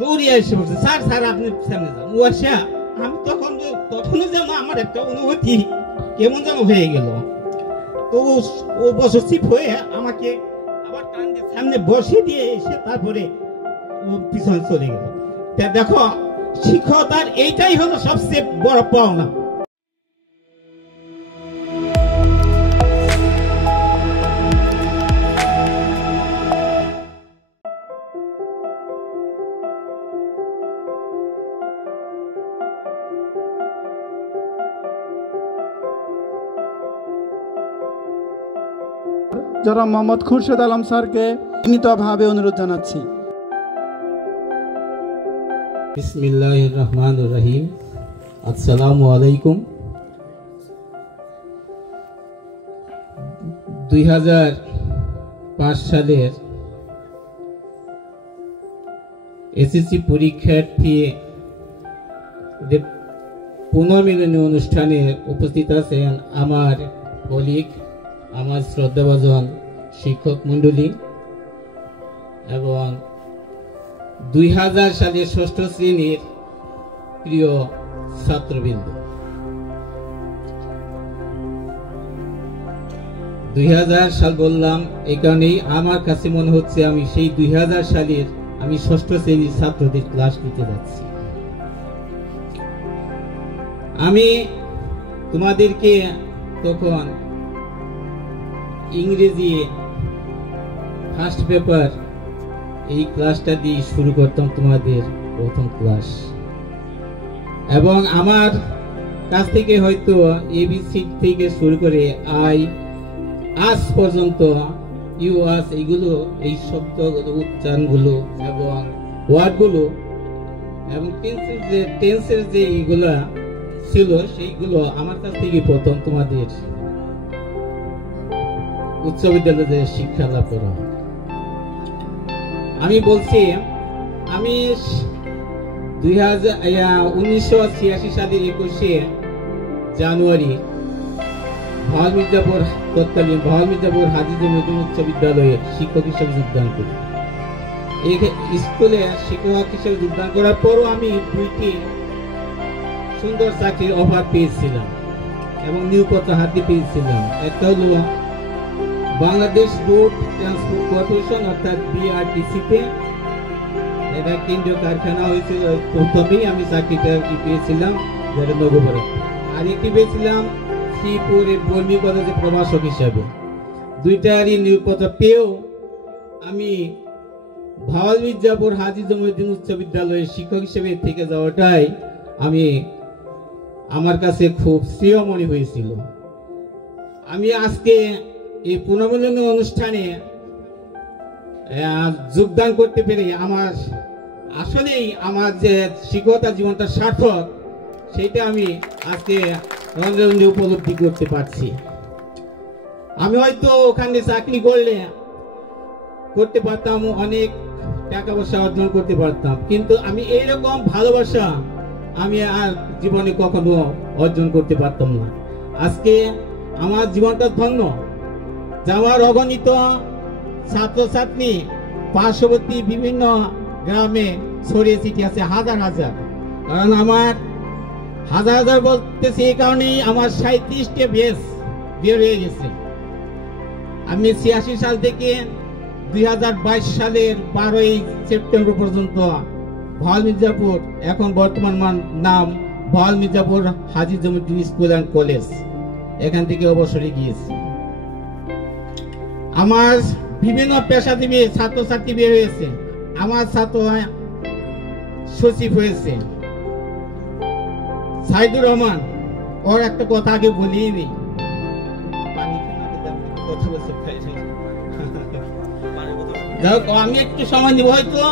দৌড়িয়ে এসে বলছে, স্যার স্যার আপনি সামনে যান। ও আসা আমি তখনও যেন আমার একটা অনুভূতি কেমন যেন হয়ে গেল। তো ও বসচিপ হয়ে আমাকে আবার টান দিয়ে সামনে বসে দিয়ে এসে তারপরে ও পিছনে চলে গেল। তা দেখো, শিক্ষকতার এইটাই হলো সবচেয়ে বড় পাওনা। যারা মোহাম্মদ খুরশেদ আলম স্যারকে বিনীতভাবে অনুরোধ জানাচ্ছি। বিসমিল্লাহির রহমানির রহিম। আসসালামু আলাইকুম। 2005 সালের এসএসসি পরীক্ষার্থীদের পুনর্মিলনী অনুষ্ঠানে উপস্থিত আছেন আমার কলিগ, আমার শ্রদ্ধাভাজন শিক্ষক মণ্ডলী এবং 2000 সালের 6ষ্ঠ শ্রেণীর প্রিয় ছাত্রবৃন্দ। 2000 সাল বললাম এই কারণেই আমার কাছে মনে হচ্ছে আমি সেই 2000 সালের আমি 6ষ্ঠ শ্রেণীর ছাত্রদের ক্লাস নিতে যাচ্ছি। আমি তোমাদেরকে তখন ইংরেজি ফার্স্ট পেপার এই ক্লাসটা দিয়ে শুরু করতাম, তোমাদের প্রথম ক্লাস। এবং আমার কাছ থেকে হয়তো এবিসি থেকে শুরু করে আজ পর্যন্ত ইউ আস এইগুলো, এই শব্দগুলো, উচ্চারণগুলো এবং ওয়ার্ডগুলো এবং টেন্সের যে এইগুলা ছিল সেইগুলো আমার কাছ থেকে প্রথম তোমাদের উচ্চ বিদ্যালয়ে শিক্ষা লাভ করা। আমি বলছি, আমি 1986 সালের 21শে জানুয়ারি ভাওয়াল মির্জাপুর তৎকালীন ভাওয়াল মির্জাপুর হাজী জমিউদ্দিন উচ্চ বিদ্যালয়ে শিক্ষক হিসেবে যোগদান করি। এই স্কুলে শিক্ষক হিসেবে যোগদান করার পরও আমি 2টি সুন্দর চাকরির অফার পেয়েছিলাম এবং নিয়োগপত্র হাতে পেয়েছিলাম। একটা হলো বাংলাদেশ রোড ট্রান্সপোর্ট কর্পোরেশন অর্থাৎ বিআরটিসিতে, এটা কেন্দ্রীয় কারখানা হয়েছিল। প্রথমেই আমি চাকরিটা পেয়েছিলাম যেটা নগরপাড়া। আর একটি পেয়েছিলাম শ্রীপুরের বর্মী কলেজে প্রভাষক হিসাবে। দুইটারই নিয়োগপত্র পেয়েও আমি ভাওয়াল মির্জাপুর হাজী জমিউদ্দিন উচ্চ বিদ্যালয়ের শিক্ষক হিসেবে থেকে যাওয়াটাই আমার কাছে খুব শ্রেয় মনে হয়েছিল। আমি আজকে এই পুনর্মিলনী অনুষ্ঠানে যোগদান করতে পেরে আমার আসলেই আমার যে শিক্ষকতা জীবনটা সার্থক, সেইটা আমি আজকে রঞ্জনে উপলব্ধি করতে পারছি। আমি হয়তো ওখানে চাকরি করতে পারতাম, অনেক টাকা পয়সা অর্জন করতে পারতাম, কিন্তু আমি এইরকম ভালোবাসা আমি আর জীবনে কখনো অর্জন করতে পারতাম না। আজকে আমার জীবনটা ধন্য। যাওয়ার অগণিত ছাত্রছাত্রী পার্শ্ববর্তী বিভিন্ন গ্রামে ছড়িয়ে ছিটিয়ে আছে, হাজার হাজার। কারণ আমার হাজার হাজার বলতেছি এই কারণেই আমার 37টে বেশ বের হয়ে গেছে। আমি 86 সাল থেকে 2022 সালের 12ই সেপ্টেম্বর পর্যন্ত ভাওয়াল মির্জাপুর, এখন বর্তমান নাম ভাওয়াল মির্জাপুর হাজী জমিউদ্দিন স্কুল অ্যান্ড কলেজ, এখান থেকে অবসরে গিয়েছি। আমার বিভিন্ন পেশাজীবী ছাত্রছাত্রী বের হয়েছে। আমার ছাত্র সচিব হয়েছে সাইদুর রহমান, ওর একটা কথা আগে বলিয়ে নেই। আমি একটু সময় নিব হয়তো।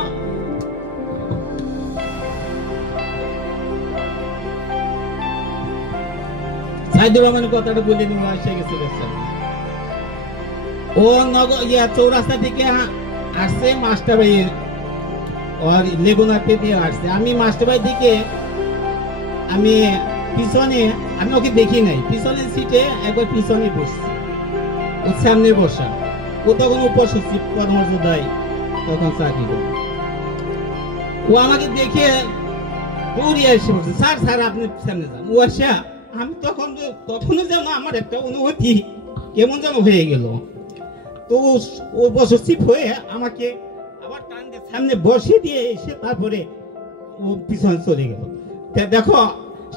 সাইদুর রহমানের কথাটা বলে নিব, এসে গেছে। ও চৌরাস্তা থেকে আসছে মাস্টারবাড়ি, और লেগুনাতে দিয়ে আসছে। আমি মাস্টারবাড়ি দিকে আমি পিছনে, আমি ওকে দেখি নাই, পিছনের সিটে একবার পিছনে বসছি, ওর সামনে বসা। ও তখন উপসচিব পরামর্শ দেয়, তখন চাকরি করে। ও আমাকে দেখে দৌড়িয়ে এসে বলছে, স্যার স্যার আপনি সামনে যান। ও আসা আমি তখনও যেন আমার একটা অনুভূতি কেমন যেন হয়ে গেল। তো ও বসছিপ হয়ে আমাকে আবার টান দিয়ে সামনে বসে দিয়ে এসে তারপরে ও পিছনে চলে গেল। দেখো,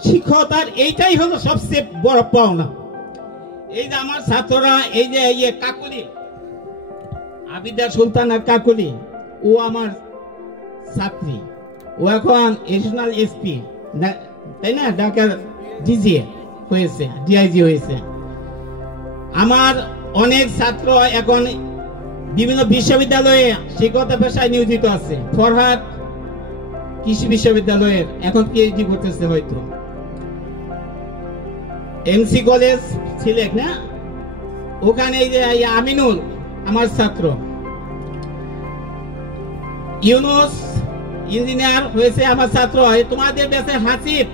শিক্ষকতার এইটাই হলো সবচেয়ে বড় পাওনা। এই যে আমার ছাত্ররা, এই যে কাকুলি আবিদা সুলতানা কাকুলি, ও আমার ছাত্রী, ও এখন এডিশনাল এসপি, তাই না, ঢাকার ডিজি হয়েছে, ডিআইজি হয়েছে। আমার অনেক ছাত্র এখন বিভিন্ন বিশ্ববিদ্যালয়ে শিক্ষকতা পেশায় নিয়োজিত আছে। ফরহাদ কৃষি বিশ্ববিদ্যালয়ের এখন পিএইচডি করতেছে, হয়তো এমসি কলেজ সিলেট না, ওখানে এই যে আমিনুল আমার ছাত্র, ইউনুস ইঞ্জিনিয়ার হয়েছে আমার ছাত্র। তোমাদের ব্যাচে হাসিব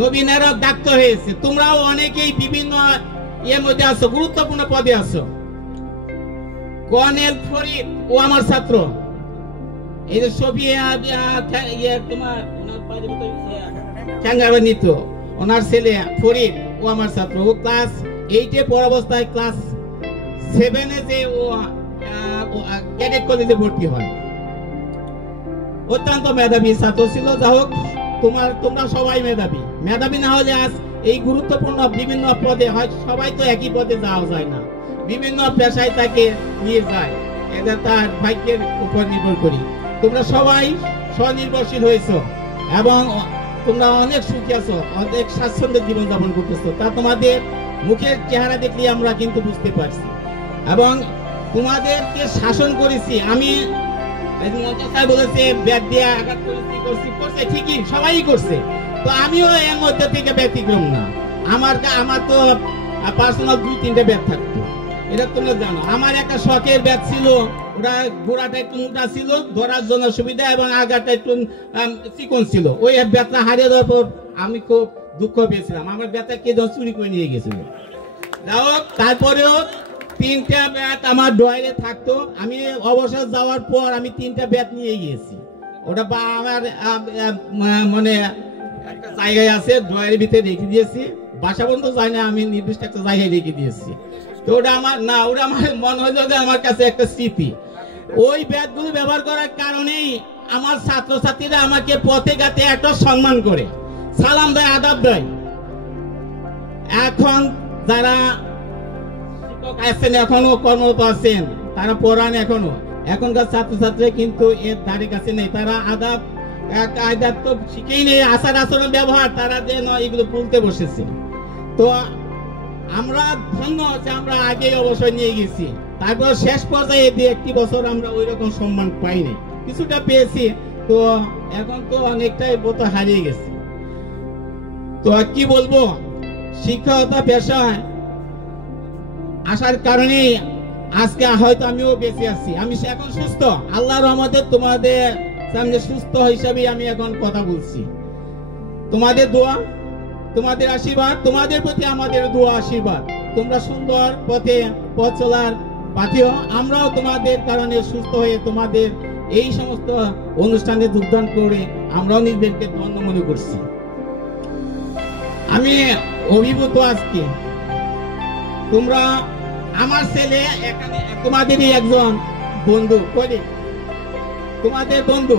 নবীনেরা ডাক্তার হয়েছে। তোমরাও অনেকেই বিভিন্ন এর মধ্যে আছো, গুরুত্বপূর্ণ পদে আছো। কর্নেল ফরিদ ও আমার ছাত্র। এই যে সফিয়া তোমার নিত, ওনার ছেলে ফরিদ ও আমার ছাত্র। ও ক্লাস 8-এ পড়া অবস্থায় ক্লাস 7-এ যে ও ক্যাডেট কলেজে ভর্তি হয়। অত্যন্ত মেধাবী ছাত্র ছিল। যা হোক, তোমরা সবাই মেধাবী। মেধাবী না হলে আজ এই গুরুত্বপূর্ণ বিভিন্ন পদে হয়, সবাই তো একই পদে যাওয়া যায় না, বিভিন্ন পেশায় তাকে নিয়ে যায়। এটা তার ভাগ্যের উপর নির্ভর করি। তোমরা সবাই স্বনির্ভরশীল হয়েছো এবং তোমরা অনেক সুখী আছো, অনেক স্বাচ্ছন্দ্যের জীবনযাপন করতেছো। তা তোমাদের মুখের চেহারা দেখলে আমরা কিন্তু বুঝতে পারছি। এবং তোমাদেরকে শাসন করেছি আমি। বলেছে ব্যাট দিয়ে আঘাত করছে, ঠিকই সবাই করছে। তো আমিও এর মধ্যে থেকে ব্যতিক্রম না। আমার তো পার্সোনাল 2-3টে ব্যাট থাকতো, এটা তোমরা জানো। আমার একটা শখের ব্যাট ছিল, ওটা গোড়াটা একটু মোটা ছিল, ধরার জন্য সুবিধা, এবং আগাটা একটু চিকন ছিল। ওই ব্যাটটা হারিয়ে দেওয়ার পর আমি খুব দুঃখ পেয়েছিলাম। আমার ব্যাটটা কে যেন চুরি করে নিয়ে গেছিল। যাই হোক, তারপরেও 3টা ব্যাট আমার ড্রয়ারে থাকতো। আমি অবসর যাওয়ার পর আমি 3টা ব্যাট নিয়ে গিয়েছি। ওটা আমার মানে একটা জায়গায় আছে, ড্রয়ারের ভিতরে রেখে দিয়েছি। বাসা পর্যন্ত যায় না, আমি নির্দিষ্ট একটা জায়গায় রেখে দিয়েছি। তো ওটা আমার মনে হলো যে আমার কাছে একটা স্মৃতি। ওই ব্যাটগুলো ব্যবহার করার কারণেই আমার ছাত্রছাত্রীরা আমাকে পথে ঘাটে একটা সম্মান করে, সালাম দেয়, আদাব দেয়। এখন যারা আছেন, এখনো কর্মরত আছেন, তারা পড়ান এখনো, এখনকার ছাত্রছাত্রী কিন্তু এর ধারে কাছে নেই। তারা আদাব কায়দা তো শিখেই নেই, আচার আচরণ ব্যবহার তারা যে নয়, এগুলো ভুলতে বসেছে। তো আমরা ধন্য যে আমরা আগেই অবসর নিয়ে গেছি। তারপর শেষ পর্যায়ে 2-1 বছর আমরা ওই রকম সম্মান পাইনি, কিছুটা পেয়েছি। তো এখন তো অনেকটাই বোধ হারিয়ে গেছে। তো কি বলবো, শিক্ষকতা পেশায় আসার কারণে আজকে হয়তো আমিও বেঁচে আছি। আমি এখন সুস্থ, আল্লাহর রহমতে তোমাদের সামনে সুস্থ হিসাবে আমি এখন কথা বলছি। তোমাদের দোয়া, তোমাদের আশীর্বাদ, তোমাদের প্রতি আমাদের দোয়া আশীর্বাদ। তোমরা সুন্দর পথে পথ চলার পাঠিও। আমরাও তোমাদের কারণে সুস্থ হয়ে তোমাদের এই সমস্ত অনুষ্ঠানে যোগদান করে আমরাও নিজেদেরকে ধন্য মনে করছি। আমি অভিভূত আজকে। তোমরা আমার ছেলে এখানে তোমাদেরই একজন বন্ধু, তোমাদের বন্ধু,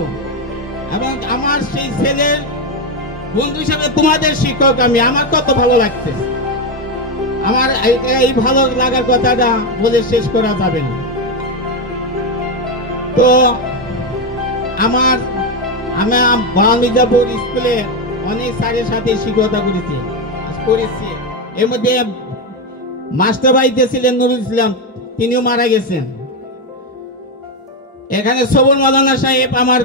এবং আমার সেই ছেলের বন্ধু হিসাবে তোমাদের শিক্ষক আমি। আমার কত ভালো লাগছে, আমার এই ভালো লাগার কথাটা বলে শেষ করা যাবে না। তো আমি মির্জাপুর স্কুলে অনেক স্যারের সাথে শিক্ষকতা করেছি। এর মধ্যে মাস্টার বাড়িতে ছিলেন নুরুল ইসলাম, তিনিও মারা গেছেন। এখানে সবুর মাওলানা সাহেব আমার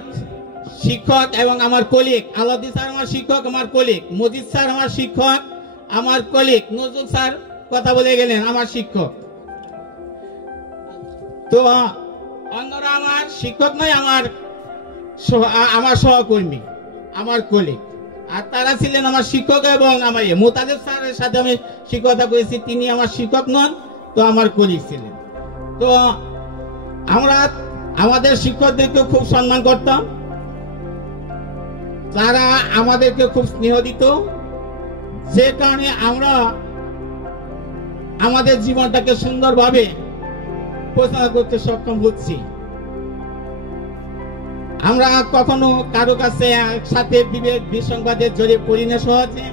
শিক্ষক এবং আমার কলিগ। আলাউদ্দিন স্যার আমার শিক্ষক, আমার কলিগ। মজিদ স্যার আমার শিক্ষক, আমার কলিগ। নজরুল স্যার কথা বলে গেলেন, আমার শিক্ষক। তো অন্যরা আমার শিক্ষক নয়, আমার সহকর্মী, আমার কলিগ। আর তারা ছিলেন আমার শিক্ষক। এবং আমার মোতালেব স্যারের সাথে আমি শিক্ষকতা করেছি, তিনি আমার শিক্ষক নন, তো আমার কলিগ ছিলেন। তো আমরা আমাদের শিক্ষকদেরকে খুব সম্মান করতাম। তারা আমাদেরকে খুব স্নেহ দিত, যে কারণে আমরা আমাদের জীবনটাকে সুন্দরভাবে পরিচালনা করতে সক্ষম হচ্ছি। আমরা কখনো কারো কাছে একসাথে বিভেদ বিসংবাদের জড়িয়ে পড়ি না সহজে।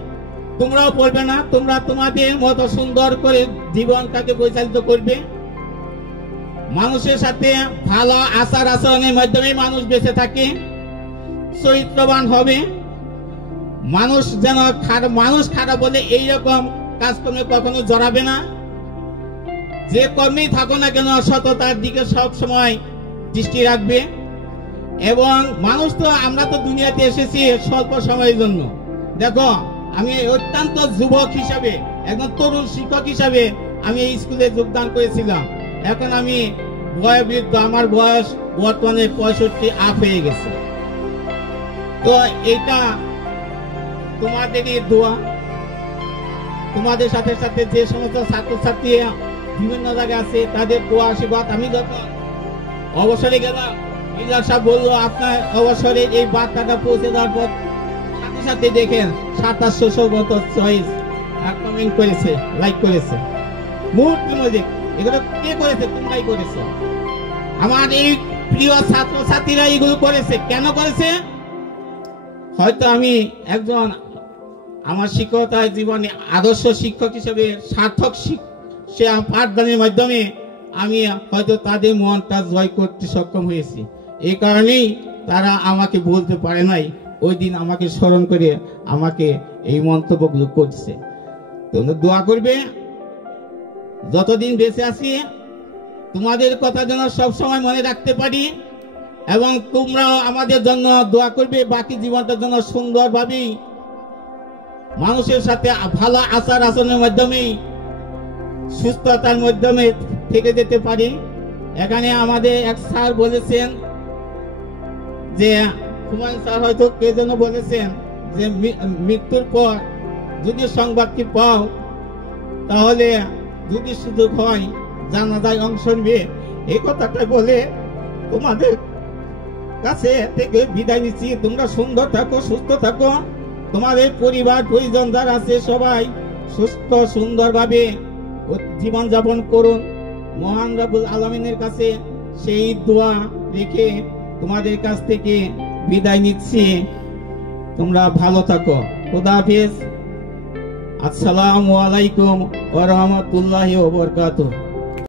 তোমরাও পড়বে না, তোমরা তোমাদের মতো সুন্দর করে জীবনটাকে পরিচালিত করবে। মানুষের সাথে ভালো আচার আচরণের মাধ্যমে মানুষ বেঁচে থাকে, চরিত্রবান হবে। মানুষ যেন মানুষ খারাপ বলে এইরকম কাজকর্মে কখনো জড়াবে না। যে কর্মেই থাকো না কেন সততার দিকে সব সময় দৃষ্টি রাখবে। এবং মানুষ তো আমরা তো দুনিয়াতে এসেছি স্বল্প সময়ের জন্য। দেখো, আমি অত্যন্ত যুবক হিসাবে, একজন তরুণ শিক্ষক হিসাবে আমি এই স্কুলে যোগদান করেছিলাম। এখন আমি বয়োবৃদ্ধ, আমার বয়স বর্তমানে 65 আপ হয়ে গেছে। তো এটা তোমাদেরই দোয়া, তোমাদের সাথে সাথে যে সমস্ত ছাত্রছাত্রী বিভিন্ন জায়গায় আছে তাদের দোয়া আশীর্বাদ। আমি যখন অবসরে গেলাম, মিজান সাহেব বললো আপনার অবসরের এই বার্তাটা পৌঁছে দেওয়ার পর সাথে সাথে দেখেন 2700 চয়েস কমেন্ট করেছে, লাইক করেছে। মুহূর্ত মধ্যে এগুলো কে করেছে? তোমরাই করেছে। আমার এই প্রিয় ছাত্রছাত্রীরা এগুলো করেছে। কেন করেছে? হয়তো আমি একজন আমার শিক্ষকতা জীবনে আদর্শ শিক্ষক হিসেবে সার্থক সে পাঠদানের মাধ্যমে আমি হয়তো তাদের মনটা জয় করতে সক্ষম হয়েছি। এই কারণেই তারা আমাকে বলতে পারে নাই, ওই দিন আমাকে স্মরণ করে আমাকে এই মন্তব্যগুলো করছে। তোমরা দোয়া করবে, যতদিন বেঁচে আছি তোমাদের কথা যেন সবসময় মনে রাখতে পারি, এবং তোমরাও আমাদের জন্য দোয়া করবে বাকি জীবনটার জন্য সুন্দরভাবেই মানুষের সাথে ভালো আচার আচরণের মাধ্যমে সুস্থতার মাধ্যমে থেকে যেতে পারি। এখানে আমাদের এক স্যার বলেছেন যে, হুমায়ুন স্যার হয়তো কে যেন বলেছেন যে মৃত্যুর পর যদি সংবাদটি পাও তাহলে যদি সুযোগ হয় জানাজায় অংশ নিবে। এই কথাটা বলে তোমাদের কাছে থেকে বিদায় নিচ্ছি। তোমরা সুন্দর থাকো, সুস্থ থাকো, তোমাদের পরিবার পরিজন যারা আছে সবাই সুস্থ সুন্দরভাবে জীবন যাপন করুন। মহান রব্বুল আলামিনের কাছে সেই দোয়া রেখে তোমাদের কাছ থেকে বিদায় নিচ্ছি। তোমরা ভালো থাকো। খোদা হাফেজ। আসসালামু আলাইকুম ওয়া রাহমাতুল্লাহি ওয়া বারাকাতুহু।